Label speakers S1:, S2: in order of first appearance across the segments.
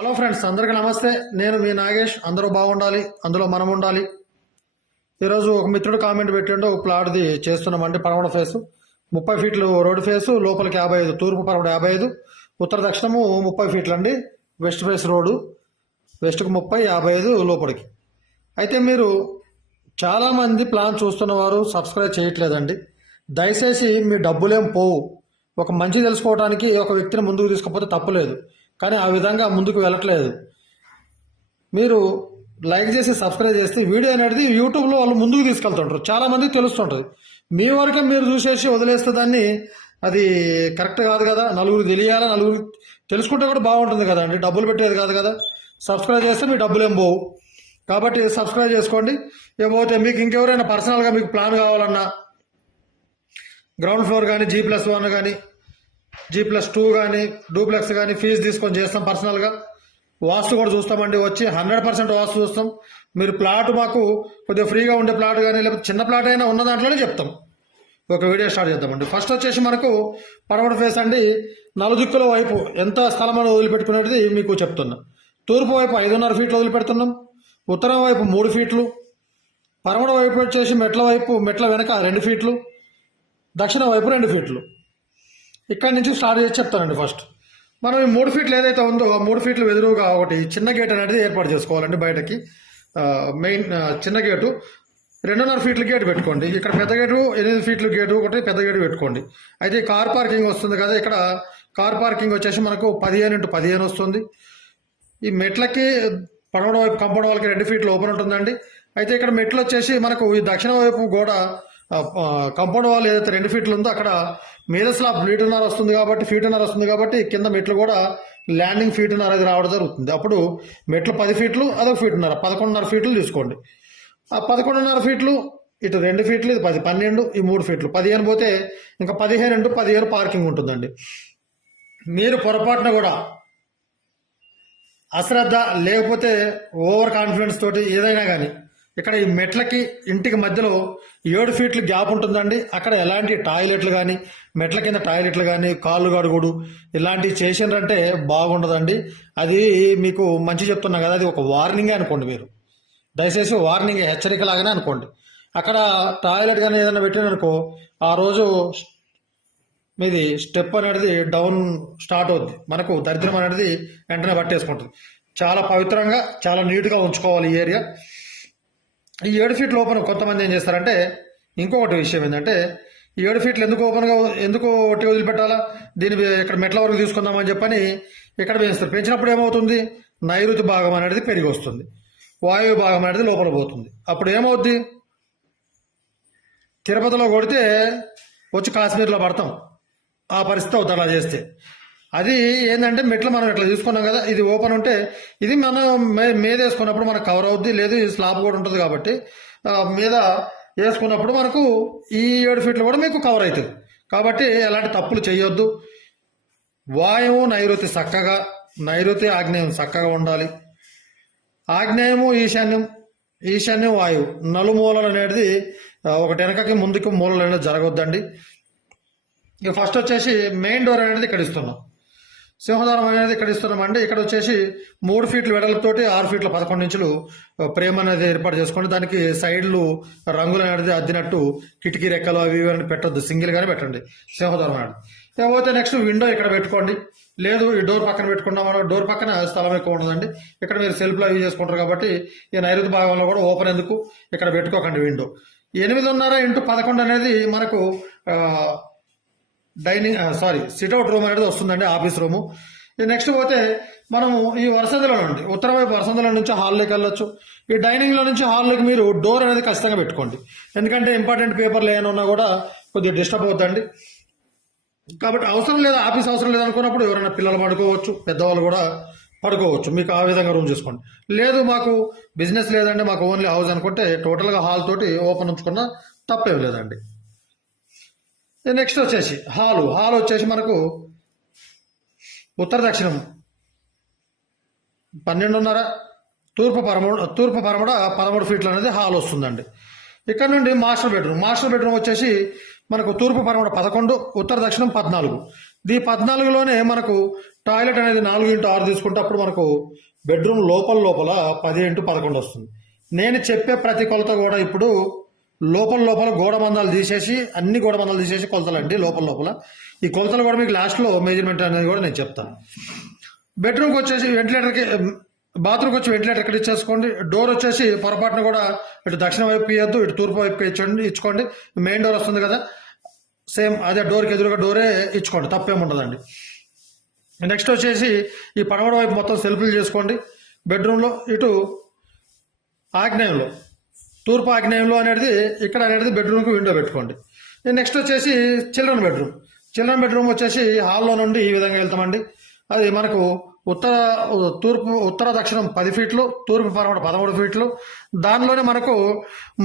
S1: Hello friends అందరికీ నమస్తే. నేను మీ నాగేష్. అందరూ బాగుండాలి అందులో మనం ఉండాలి. ఈరోజు ఒక మిత్రుడు కామెంట్ పెట్టిండు ఒక ప్లాట్ది చేస్తున్నామండి పడమడ ఫేసు. ముప్పై ఫీట్లు రోడ్డు ఫేసు లోపలికి యాభై ఐదు తూర్పు పడమడ యాభై ఐదు ఉత్తర దక్షిణము ముప్పై ఫీట్లు అండి వెస్ట్ ఫేస్ రోడ్డు వెస్ట్కు ముప్పై యాభై ఐదు లోపలికి. అయితే మీరు చాలామంది ప్లాన్ చూస్తున్నవారు సబ్స్క్రైబ్ చేయట్లేదండి. దయచేసి మీ డబ్బులేం పోవు. ఒక మంచి తెలుసుకోవడానికి ఒక వ్యక్తిని ముందుకు తీసుకపోతే తప్పులేదు కానీ ఆ విధంగా ముందుకు వెళ్ళట్లేదు. మీరు లైక్ చేసి సబ్స్క్రైబ్ చేస్తే వీడియో అనేది యూట్యూబ్లో వాళ్ళు ముందుకు తీసుకెళ్తుంటారు. చాలామంది తెలుస్తుంటారు తెలుస్తుంటుంది. మీ వరకు మీరు చూసేసి వదిలేస్తే దాన్ని అది కరెక్ట్ కాదు కదా? నలుగురు తెలియాలా? నలుగురు తెలుసుకుంటే కూడా బాగుంటుంది కదా? అండి డబ్బులు పెట్టేది కాదు కదా? సబ్స్క్రైబ్ చేస్తే మీ డబ్బులు ఏం పోవు. కాబట్టి సబ్స్క్రైబ్ చేసుకోండి. ఏమవుతే మీకు ఇంకెవరైనా పర్సనల్గా మీకు ప్లాన్ కావాలన్నా గ్రౌండ్ ఫ్లోర్ కానీ జీ ప్లస్ వన్ కానీ జీ ప్లస్ టూ కానీ డూప్లెక్స్ కానీ ఫీజు తీసుకొని చేస్తాం పర్సనల్గా వాస్తు కూడా చూస్తామండి వచ్చి హండ్రెడ్ పర్సెంట్ వాస్తు చూస్తాం. మీరు ప్లాట్ మాకు కొద్దిగా ఫ్రీగా ఉండే ప్లాట్ కానీ లేకపోతే చిన్న ప్లాట్ అయినా ఉన్న దాంట్లోనే చెప్తాం. ఒక వీడియో స్టార్ట్ చేద్దామండి. ఫస్ట్ వచ్చేసి మనకు పడమట ఫేస్ అండి. నలుదిక్కుల వైపు ఎంత స్థలం అని వదిలిపెట్టుకునేది మీకు చెప్తున్నా. తూర్పు వైపు ఐదున్నర ఫీట్లు వదిలిపెడుతున్నాం. ఉత్తరం వైపు మూడు ఫీట్లు పరమడ వైపు వచ్చేసి మెట్ల వైపు మెట్ల వెనక రెండు ఫీట్లు దక్షిణ వైపు రెండు ఫీట్లు ఇక్కడ నుంచి స్టార్ట్ చేసి చెప్తానండి ఫస్ట్. మనం ఈ మూడు ఫీట్లు ఏదైతే ఉందో ఆ మూడు ఫీట్లు ఎదురుగా ఒకటి చిన్న గేట్ అనేది ఏర్పాటు చేసుకోవాలండి బయటకి. మెయిన్ చిన్న గేటు. రెండున్నర ఫీట్లు గేటు పెట్టుకోండి. ఇక్కడ పెద్ద గేటు ఎనిమిది ఫీట్లు గేటు ఒకటి పెద్ద గేటు పెట్టుకోండి. అయితే కార్ పార్కింగ్ వస్తుంది కదా ఇక్కడ కార్ పార్కింగ్ వచ్చేసి మనకు పదిహేను ఇంటూ పదిహేను వస్తుంది. ఈ మెట్లకి పడవడం వైపు కంపౌండ్ వాళ్ళకి రెండు ఫీట్లు ఓపెన్ ఉంటుందండి. అయితే ఇక్కడ మెట్లు వచ్చేసి మనకు ఈ దక్షిణ వైపు గోడ కంపౌండ్ వాల్ ఏదైతే రెండు ఫీట్లు ఉందో అక్కడ మీద స్లాబ్ ఫీటున్నర వస్తుంది కాబట్టి ఫీటున్నర వస్తుంది కాబట్టి కింద మెట్లు కూడా ల్యాండింగ్ ఫీటున్నర అది రావడం జరుగుతుంది. అప్పుడు మెట్లు పది ఫీట్లు అదొక ఫీటున్నర పదకొండున్నర ఫీట్లు తీసుకోండి. ఆ పదకొండున్నర ఫీట్లు ఇటు రెండు ఫీట్లు ఇది పది పన్నెండు ఈ మూడు ఫీట్లు పదిహేను పోతే ఇంకా పదిహేను ఇంటూ పదిహేను పార్కింగ్ ఉంటుందండి. మీరు పొరపాటున కూడా అశ్రద్ధ లేకపోతే ఓవర్ కాన్ఫిడెన్స్ తోటి ఏదైనా కానీ ఇక్కడ ఈ మెట్లకి ఇంటికి మధ్యలో ఏడు ఫీట్లు గ్యాప్ ఉంటుందండి. అక్కడ ఎలాంటి టాయిలెట్లు కానీ మెట్ల కింద టాయిలెట్లు కానీ కాళ్ళు గడుగుడు ఇలాంటివి చేసినారంటే బాగుండదండి. అది మీకు మంచి చెప్తున్నా కదా అది ఒక వార్నింగే అనుకోండి మీరు. దయచేసి వార్నింగ్ హెచ్చరిక లాగానే అనుకోండి. అక్కడ టాయిలెట్ కానీ ఏదైనా పెట్టిననుకో ఆ రోజు మీది స్టెప్ అనేది డౌన్ స్టార్ట్ అవుద్ది. మనకు దరిద్రం అనేది వెంటనే పట్టేసుకుంటుంది. చాలా పవిత్రంగా చాలా నీట్గా ఉంచుకోవాలి ఈ ఏరియా. ఈ ఏడు ఫీట్లు ఓపెన్ కొంతమంది ఏం చేస్తారంటే ఇంకొకటి విషయం ఏంటంటే ఈ ఏడు ఫీట్లు ఎందుకు ఓపెన్గా ఎందుకు ఒట్టి వదిలిపెట్టాలా? దీన్ని ఇక్కడ మెట్ల వరకు తీసుకుందామని చెప్పని ఇక్కడ పెంచుతారు పెంచినప్పుడు ఏమవుతుంది? నైరుతి భాగం అనేది పెరిగి వస్తుంది. వాయువు భాగం అనేది లోపల పోతుంది. అప్పుడు ఏమవుద్ది? తిరుపతిలో కొడితే వచ్చి కాశ్మీర్లో పడతాం. ఆ పరిస్థితి అవుతుంది అలా చేస్తే. అది ఏంటంటే మెట్లు మనం ఇట్లా తీసుకున్నాం కదా ఇది ఓపెన్ ఉంటే ఇది మనం మే మీద వేసుకున్నప్పుడు మనకు కవర్ అవుద్ది లేదు ఈ స్లాబ్ కూడా ఉంటుంది కాబట్టి మీద వేసుకున్నప్పుడు మనకు ఈ ఏడు ఫీట్లు కూడా మీకు కవర్ అవుతుంది కాబట్టి ఎలాంటి తప్పులు చేయొద్దు. వాయువు నైరుతి చక్కగా నైరుతి ఆగ్నేయం చక్కగా ఉండాలి. ఆగ్నేయము ఈశాన్యం ఈశాన్యం వాయువు. నలుమూలలు అనేది ఒకటి వెనకకి ముందుకు మూలలు అనేది జరగొద్దండి. ఇక ఫస్ట్ వచ్చేసి మెయిన్ డోర్ అనేది ఇక్కడ ఇస్తున్నాం. సింహద్వారం అనేది ఇక్కడ ఇస్తున్నామండి. ఇక్కడ వచ్చేసి మూడు ఫీట్ల వెడల్పుతోటి ఆరు ఫీట్ల పదకొండు ఇంచులు ప్రేమ అనేది ఏర్పాటు చేసుకోండి దానికి సైడ్లు రంగులు అనేది అద్దినట్టు కిటికీ రెక్కలు అవి ఇవన్నీ పెట్టద్దు. సింగిల్గానే పెట్టండి. సింహద్వారం అనేది. లేకపోతే నెక్స్ట్ విండో ఇక్కడ పెట్టుకోండి. లేదు ఈ డోర్ పక్కన పెట్టుకున్నాం మనం డోర్ పక్కన స్థలం ఎక్కువ ఉండదండి ఇక్కడ మీరు సెల్ఫ్లో యూజ్ చేసుకుంటారు కాబట్టి ఈ నైరుతి భాగంలో కూడా ఓపెన్ ఎందుకు? ఇక్కడ పెట్టుకోకండి విండో. ఎనిమిదిన్నర ఇంటూ పదకొండు అనేది మనకు డైనింగ్ సారీ సిట్అవుట్ రూమ్ అనేది వస్తుందండి ఆఫీస్ రూము. నెక్స్ట్ పోతే మనము ఈ వరసందులో నుండి ఉత్తర వైపు వరసందుల నుంచి హాల్లోకి వెళ్ళొచ్చు. ఈ డైనింగ్లో నుంచి హాల్లోకి మీరు డోర్ అనేది ఖచ్చితంగా పెట్టుకోండి. ఎందుకంటే ఇంపార్టెంట్ పేపర్లు ఏమైనా ఉన్నా కూడా కొద్దిగా డిస్టర్బ్ అవుతుందండి కాబట్టి అవసరం లేదు ఆఫీస్ అవసరం లేదు అనుకున్నప్పుడు ఎవరైనా పిల్లలు పడుకోవచ్చు పెద్దవాళ్ళు కూడా పడుకోవచ్చు. మీకు ఆ విధంగా రూమ్ చేసుకోండి. లేదు మాకు బిజినెస్ లేదండి మాకు ఓన్లీ హౌస్ అనుకుంటే టోటల్గా హాల్ తోటి ఓపెన్ ఉంచుకున్న తప్పేం లేదండి. నెక్స్ట్ వచ్చేసి హాలు. హాల్ వచ్చేసి మనకు ఉత్తర దక్షిణం. పన్నెండున్నర తూర్పు పరమూడు తూర్పు పరమడ పదమూడు ఫీట్లు అనేది హాల్ వస్తుందండి. ఇక్కడ నుండి మాస్టర్ బెడ్రూమ్. మాస్టర్ బెడ్రూమ్ వచ్చేసి మనకు తూర్పు పరమడ పదకొండు ఉత్తర దక్షిణం పద్నాలుగు. ఈ పద్నాలుగులోనే మనకు టాయిలెట్ అనేది నాలుగు ఇంటూ ఆరు తీసుకుంటే అప్పుడు మనకు బెడ్రూమ్ లోపల లోపల పది ఇంటూ పదకొండు వస్తుంది. నేను చెప్పే ప్రతి కొలత కూడా ఇప్పుడు లోపల లోపల గోడ మందాలు తీసేసి అన్ని గోడమందాలు తీసేసి తీసేసి కొలతలండి లోపల లోపల. ఈ కొలతలు కూడా మీకు లాస్ట్లో మెజర్మెంట్ అనేది కూడా నేను చెప్తాను. బెడ్రూమ్కి వచ్చేసి వెంటిలేటర్కి బాత్రూమ్కి వచ్చి వెంటిలేటర్ ఇక్కడ ఇచ్చేసుకోండి? డోర్ వచ్చేసి పొరపాటున కూడా ఇటు దక్షిణ వైపు ఇవ్వద్దు ఇటు తూర్పు వైపు ఇచ్చండి ఇచ్చుకోండి. మెయిన్ డోర్ వస్తుంది కదా సేమ్ అదే డోర్కి ఎదురుగా డోరే ఇచ్చుకోండి తప్పేముండదండి నెక్స్ట్ వచ్చేసి ఈ పడమడ వైపు మొత్తం సెల్ఫీలు చేసుకోండి. బెడ్రూమ్లో ఇటు ఆగ్నేయంలో తూర్పు ఆగ్నేయంలో అనేది ఇక్కడ అనేది బెడ్రూమ్కి విండో పెట్టుకోండి. నెక్స్ట్ వచ్చేసి చిల్డ్రన్ బెడ్రూమ్. చిల్డ్రన్ బెడ్రూమ్ వచ్చేసి హాల్లో నుండి ఈ విధంగా వెళ్తామండి. అది మనకు ఉత్తర తూర్పు ఉత్తర దక్షిణం పది ఫీట్లు తూర్పు పరమట పదమూడు ఫీట్లు. దానిలోనే మనకు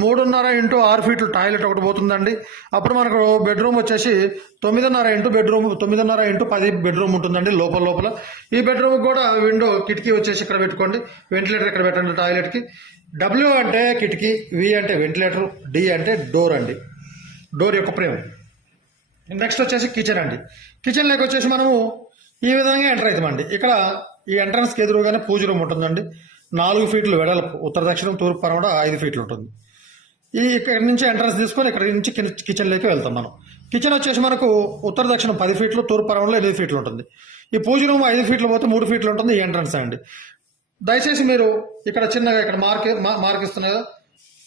S1: మూడున్నర ఇంటూ ఆరు ఫీట్లు టాయిలెట్ ఒకటి పోతుందండి. అప్పుడు మనకు బెడ్రూమ్ వచ్చేసి తొమ్మిదిన్నర ఇంటూ బెడ్రూమ్ తొమ్మిదిన్నర ఇంటూ పది బెడ్రూమ్ ఉంటుందండి లోపల లోపల. ఈ బెడ్రూమ్ కూడా విండో కిటికీ వచ్చేసి ఇక్కడ పెట్టుకోండి. వెంటిలేటర్ ఇక్కడ పెట్టండి టాయిలెట్కి. డబ్ల్యూ అంటే కిటికీ వి అంటే వెంటిలేటర్ డి అంటే డోర్ అండి. డోర్ యొక్క ప్రేమ నెక్స్ట్ వచ్చేసి కిచెన్ అండి. కిచెన్లోకి వచ్చేసి మనము ఈ విధంగా ఎంటర్ అవుతామండి. ఇక్కడ ఈ ఎంట్రన్స్కి ఎదురుగానే పూజ రూమ్ ఉంటుందండి. నాలుగు ఫీట్లు వెడల్పు ఉత్తర దక్షిణం తూర్పు పరమడ ఐదు ఫీట్లు ఉంటుంది. ఈ ఇక్కడ నుంచి ఎంట్రన్స్ తీసుకొని ఇక్కడ నుంచి కిచెన్లోకి వెళ్తాం మనం. కిచెన్ వచ్చేసి మనకు ఉత్తర దక్షిణం పది ఫీట్లు తూర్పు పరమలో ఎనిమిది ఫీట్లు ఉంటుంది. ఈ పూజ రూమ్ ఐదు ఫీట్లు పోతే మూడు ఫీట్లు ఉంటుంది ఈ ఎంట్రన్స్ అండి. దయచేసి మీరు ఇక్కడ చిన్నగా ఇక్కడ మార్క్ మార్కిస్తున్న మార్క్ కదా.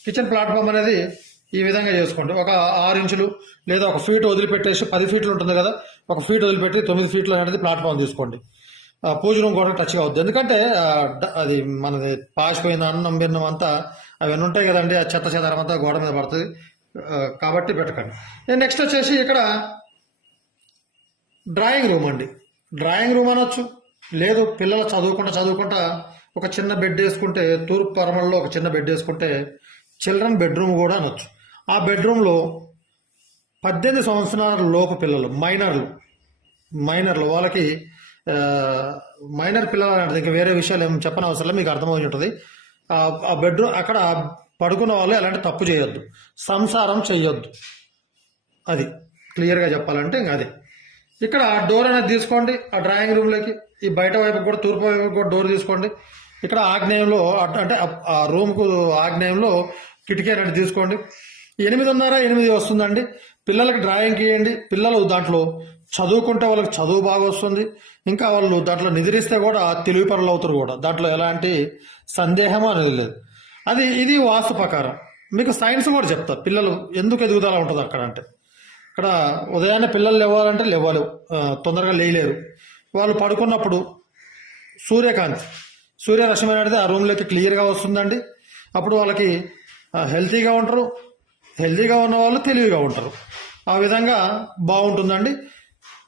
S1: కిచెన్ ప్లాట్ఫామ్ అనేది ఈ విధంగా చేసుకోండి. ఒక ఆరు ఇంచులు లేదా ఒక ఫీట్ వదిలిపెట్టేసి పది ఫీట్లు ఉంటుంది కదా ఒక ఫీట్ వదిలిపెట్టి తొమ్మిది ఫీట్లు అనేది ప్లాట్ఫామ్ తీసుకోండి. పూజ రూమ్ కూడా టచ్ కావద్దు ఎందుకంటే డ- అది మనది పాసిపోయిన అన్నం భిన్నం అంతా అవన్నీ ఉంటాయి కదండి ఆ చెత్త చెదారం అంతా గోడ మీద పడుతుంది. కాబట్టి పెట్టకండి. నేను నెక్స్ట్ వచ్చేసి ఇక్కడ డ్రాయింగ్ రూమ్ అండి. డ్రాయింగ్ రూమ్ అనొచ్చు లేదు పిల్లలు చదువుకుంటా చదువుకుంటా ఒక చిన్న బెడ్ వేసుకుంటే తూర్పు పరమల్లో ఒక చిన్న బెడ్ వేసుకుంటే చిల్డ్రన్ బెడ్రూమ్ కూడా అనొచ్చు. ఆ బెడ్రూమ్లో పద్దెనిమిది సంవత్సరాల లోపు పిల్లలు మైనర్లు మైనర్లు వాళ్ళకి మైనర్ పిల్లలు అంటే ఇంకా వేరే విషయాలు ఏం చెప్పని అవసరం లేదు, మీకు అర్థమవుతుంది ఉంటుంది. ఆ- ఆ బెడ్రూమ్ అక్కడ పడుకున్న వాళ్ళు ఎలాంటి తప్పు చేయొద్దు. సంసారం చేయొద్దు అది క్లియర్గా చెప్పాలంటే ఇంకా అదే. ఇక్కడ డోర్ అనేది తీసుకోండి ఆ డ్రాయింగ్ రూమ్లోకి ఈ బయట వైపు కూడా తూర్పు వైపు కూడా డోర్ తీసుకోండి. ఇక్కడ ఆగ్నేయంలో అంటే ఆ- రూమ్కు ఆగ్నేయంలో కిటికీ అనేది తీసుకోండి. ఎనిమిదిన్నర ఎనిమిది వస్తుందండి. పిల్లలకి డ్రాయింగ్ గీయండి. పిల్లలు దాంట్లో చదువుకుంటే వాళ్ళకి చదువు బాగా వస్తుంది. ఇంకా వాళ్ళు దాంట్లో నిద్రిస్తే కూడా తెలివి పనులు అవుతారు కూడా. దాంట్లో ఎలాంటి సందేహం అనేది లేదు. అది ఇది వాస్తు ప్రకారం. మీకు సైన్స్ కూడా చెప్తారు పిల్లలు ఎందుకు ఎదుగుదల ఉంటుంది అక్కడ అంటే? ఇక్కడ ఉదయాన్నే పిల్లలు లేవాలంటే లేవాలి తొందరగా లేయలేరు. వాళ్ళు పడుకున్నప్పుడు సూర్యకాంతి. సూర్యరశ్మి అనేది ఆ రూమ్లోకి క్లియర్గా వస్తుందండి. అప్పుడు వాళ్ళకి హెల్తీగా ఉంటారు. హెల్తీగా ఉన్న వాళ్ళు తెలివిగా ఉంటారు. ఆ విధంగా బాగుంటుందండి.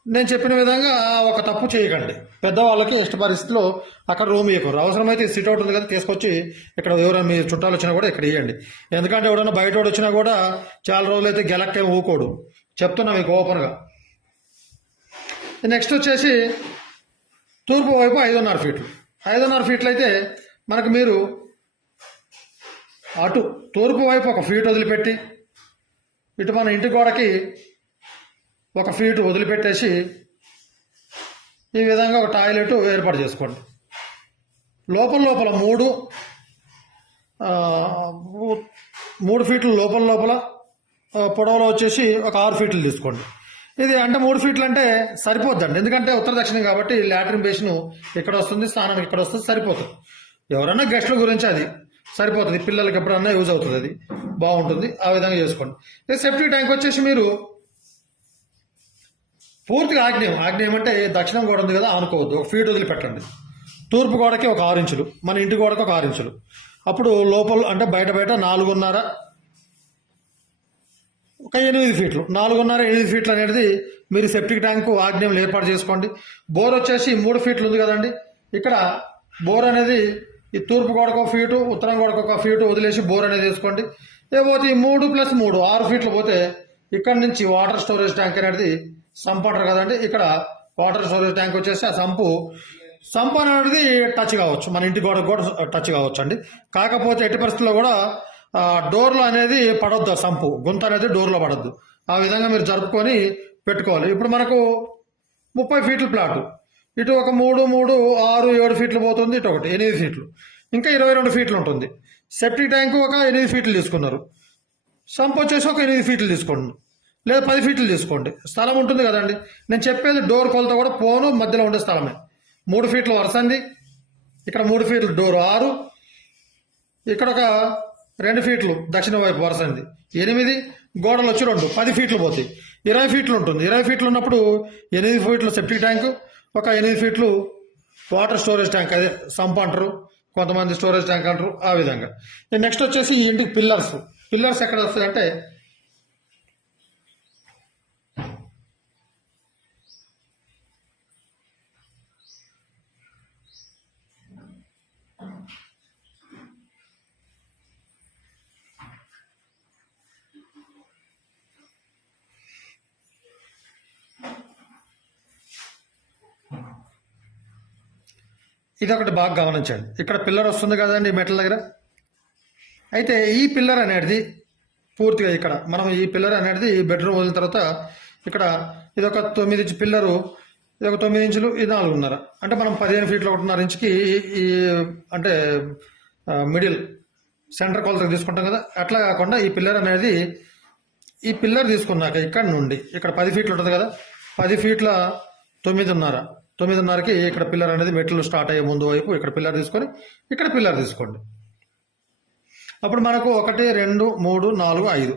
S1: నేను చెప్పిన విధంగా ఒక తప్పు చేయకండి. పెద్దవాళ్ళకి ఇష్ట పరిస్థితిలో అక్కడ రూమ్ ఇవ్వకూడదు అవసరమైతే సిట్ అవుట్ ఉంది కదా తీసుకొచ్చి ఇక్కడ ఎవరైనా మీ చుట్టాలు వచ్చినా కూడా ఇక్కడ ఇవ్వండి ఎందుకంటే ఎవరైనా బయట వచ్చినా కూడా చాలా రోజులైతే గెలక్కేం ఊకోడు. చెప్తున్నా మీకు ఓపెన్గా. నెక్స్ట్ వచ్చేసి తూర్పు వైపు ఐదున్నర ఫీట్లు. ఐదున్నర ఫీట్లు అయితే మనకు మీరు అటు తూర్పు వైపు ఒక ఫీట్ వదిలిపెట్టి ఇటు మన ఇంటి గోడకి ఒక ఫీట్ వదిలిపెట్టేసి ఈ విధంగా ఒక టాయిలెట్ ఏర్పాటు చేసుకోండి. లోపల లోపల మూడు మూడు ఫీట్లు లోపల లోపల పొడవలో వచ్చేసి ఒక ఆరు ఫీట్లు తీసుకోండి. ఇది అంటే మూడు ఫీట్లు అంటే సరిపోద్దండి. ఎందుకంటే ఉత్తర దక్షిణం కాబట్టి లాట్రిన్ బేసిన్ ఇక్కడ వస్తుంది స్నానం ఇక్కడ వస్తుంది సరిపోతుంది. ఎవరైనా గెస్ట్ల గురించి అది సరిపోతుంది. పిల్లలకి ఎప్పుడన్నా యూజ్ అవుతుంది అది. బాగుంటుంది. ఆ విధంగా చేసుకోండి. ఇక సెఫ్టీ ట్యాంక్ వచ్చేసి మీరు పూర్తిగా ఆగ్నేయం. ఆగ్నేయం అంటే దక్షిణం గోడ ఉంది కదా ఆనుకోవద్దు. ఒక ఫీట్ వదిలిపెట్టండి. తూర్పు గోడకి ఒక ఆరు ఇంచులు మన ఇంటి గోడకి ఒక ఆరు ఇంచులు. అప్పుడు లోపల అంటే బయట బయట నాలుగున్నర ఒక ఎనిమిది ఫీట్లు నాలుగున్నర ఎనిమిది ఫీట్లు అనేది మీరు సెప్టిక్ ట్యాంకు ఆగ్నేయం ఏర్పాటు చేసుకోండి. బోర్ వచ్చేసి మూడు ఫీట్లు ఉంది కదండి. ఇక్కడ బోర్ అనేది ఈ తూర్పు గోడకు ఒక ఫీటు ఉత్తరం గోడకు ఒక ఫీటు వదిలేసి బోర్ అనేది వేసుకోండి. లేకపోతే ఈ మూడు ప్లస్ మూడు ఆరు ఫీట్లు పోతే ఇక్కడ నుంచి వాటర్ స్టోరేజ్ ట్యాంక్ అనేది సంప్ అంటారు కదండి. ఇక్కడ వాటర్ స్టోరేజ్ ట్యాంక్ వచ్చేసి ఆ సంపు సంప్ అనేది టచ్ కావచ్చు. మన ఇంటి గోడకు కూడా టచ్ కావచ్చు అండి కాకపోతే ఎట్టి పరిస్థితుల్లో కూడా డోర్లో అనేది పడొద్దు ఆ సంపు. గుంత అనేది డోర్లో పడొద్దు. ఆ విధంగా మీరు జరుపుకొని పెట్టుకోవాలి. ఇప్పుడు మనకు ముప్పై ఫీట్ల ప్లాటు. ఇటు ఒక మూడు మూడు ఆరు ఏడు ఫీట్లు పోతుంది ఇటు ఒకటి ఎనిమిది ఫీట్లు. ఇంకా ఇరవై రెండు ఫీట్లు ఉంటుంది. సెప్టిక్ ట్యాంకు ఒక ఎనిమిది ఫీట్లు తీసుకున్నారు. సంప్ వచ్చేసి ఒక ఎనిమిది ఫీట్లు తీసుకోండి. లేదా పది ఫీట్లు తీసుకోండి. స్థలం ఉంటుంది కదండి. నేను చెప్పేది డోర్ కొలత కూడా పోను మధ్యలో ఉండే స్థలమే. మూడు ఫీట్లు వరసంది. ఇక్కడ మూడు ఫీట్లు డోర్ ఆరు. ఇక్కడ ఒక రెండు ఫీట్లు దక్షిణ వైపు వరసంది. ఎనిమిది గోడలు వచ్చి రెండు పది ఫీట్లు పోతాయి. ఇరవై ఫీట్లు ఉంటుంది. ఇరవై ఫీట్లు ఉన్నప్పుడు ఎనిమిది ఫీట్లు సెప్టిక్ ట్యాంకు ఒక ఎనిమిది ఫీట్లు వాటర్ స్టోరేజ్ ట్యాంక్ అదే సంప్ అంటారు. కొంతమంది స్టోరేజ్ ట్యాంక్ అంటారు. ఆ విధంగా. నెక్స్ట్ వచ్చేసి ఈ ఇంటికి పిల్లర్స్. పిల్లర్స్ ఎక్కడ వస్తాయంటే ఇది ఒకటి బాగా గమనించండి. ఇక్కడ పిల్లర్ వస్తుంది కదండి మెట్ల దగ్గర. అయితే ఈ పిల్లర్ అనేది పూర్తిగా ఇక్కడ మనం ఈ పిల్లర్ అనేది ఈ బెడ్రూమ్ వదిలిన తర్వాత ఇక్కడ ఇది ఒక తొమ్మిది ఇంచు పిల్లరు ఇది ఒక తొమ్మిది ఇంచులు ఇది నాలుగున్నర. అంటే మనం పదిహేను ఫీట్లు ఒకటిన్నర ఇంచుకి ఈ- ఈ అంటే మిడిల్ సెంటర్ కొలత తీసుకుంటాం కదా. అట్లా కాకుండా ఈ పిల్లర్ అనేది ఈ పిల్లర్ తీసుకున్నాక ఇక్కడ నుండి ఇక్కడ పది ఫీట్లు ఉంటుంది కదా పది ఫీట్ల తొమ్మిదిన్నర. తొమ్మిదిన్నరకి ఇక్కడ పిల్లర్ అనేది మెట్లు స్టార్ట్ అయ్యే ముందు వైపు ఇక్కడ పిల్లర్ తీసుకొని ఇక్కడ పిల్లర్ తీసుకోండి. అప్పుడు మనకు ఒకటి రెండు మూడు నాలుగు ఐదు.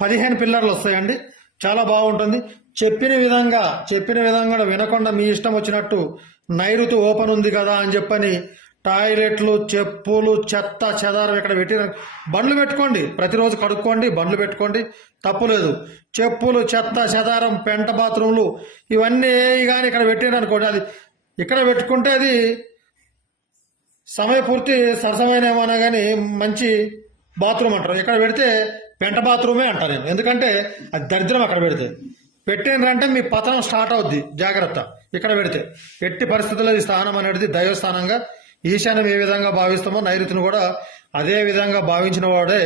S1: పదిహేను పిల్లర్లు వస్తాయండి. చాలా బాగుంటుంది. చెప్పిన విధంగా చెప్పిన విధంగా వినకుండా మీ ఇష్టం వచ్చినట్టు నైరుతి ఓపెన్ ఉంది కదా అని చెప్పని టాయిలెట్లు చెప్పులు చెత్త చెదారం ఇక్కడ పెట్టిన బండ్లు పెట్టుకోండి. ప్రతిరోజు కడుక్కోండి బండ్లు పెట్టుకోండి. తప్పు లేదు. చెప్పులు చెత్త చెదారం పెంట బాత్రూమ్లు ఇవన్నీ కానీ ఇక్కడ పెట్టిననుకోండి అది ఇక్కడ పెట్టుకుంటే అది సమయపూర్తి సరసమైన ఏమైనా కానీ మంచి బాత్రూమ్ అంటారు. ఇక్కడ పెడితే పెంట బాత్రూమే అంటారు. నేను ఎందుకంటే అది దరిద్రం అక్కడ పెడితే. పెట్టేంద్రంటే మీ పతనం స్టార్ట్ అవుద్ది. జాగ్రత్త. ఇక్కడ పెడితే. ఎట్టి పరిస్థితుల్లో ఈ స్థానం అనేది దైవస్థానంగా ఈశాన్యం ఏ విధంగా భావిస్తామో నైరుతిని కూడా అదే విధంగా భావించిన వాడే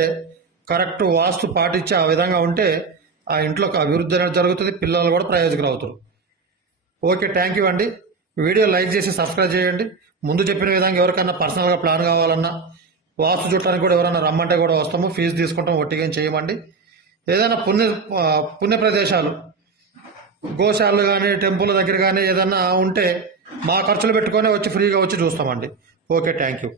S1: కరెక్ట్ వాస్తు పాటించి ఆ విధంగా ఉంటే ఆ ఇంట్లో అభివృద్ధి అనేది జరుగుతుంది పిల్లలు కూడా ప్రయోజకులు అవుతారు. ఓకే థ్యాంక్ యూ అండి. వీడియో లైక్ చేసి సబ్స్క్రైబ్ చేయండి. ముందు చెప్పిన విధంగా ఎవరికైనా పర్సనల్గా ప్లాన్ కావాలన్నా వాస్తు చుట్టానికి కూడా ఎవరైనా రమ్మంటే కూడా వస్తాము. ఫీజు తీసుకుంటాం ఒట్టిగా చేయమండి. ఏదైనా పుణ్య పుణ్య ప్రదేశాలు గోశాలలు కానీ టెంపుల్ దగ్గర కానీ ఏదన్నా ఉంటే మా ఖర్చులు పెట్టుకొని వచ్చి ఫ్రీగా వచ్చి చూస్తామండి. Okay thank you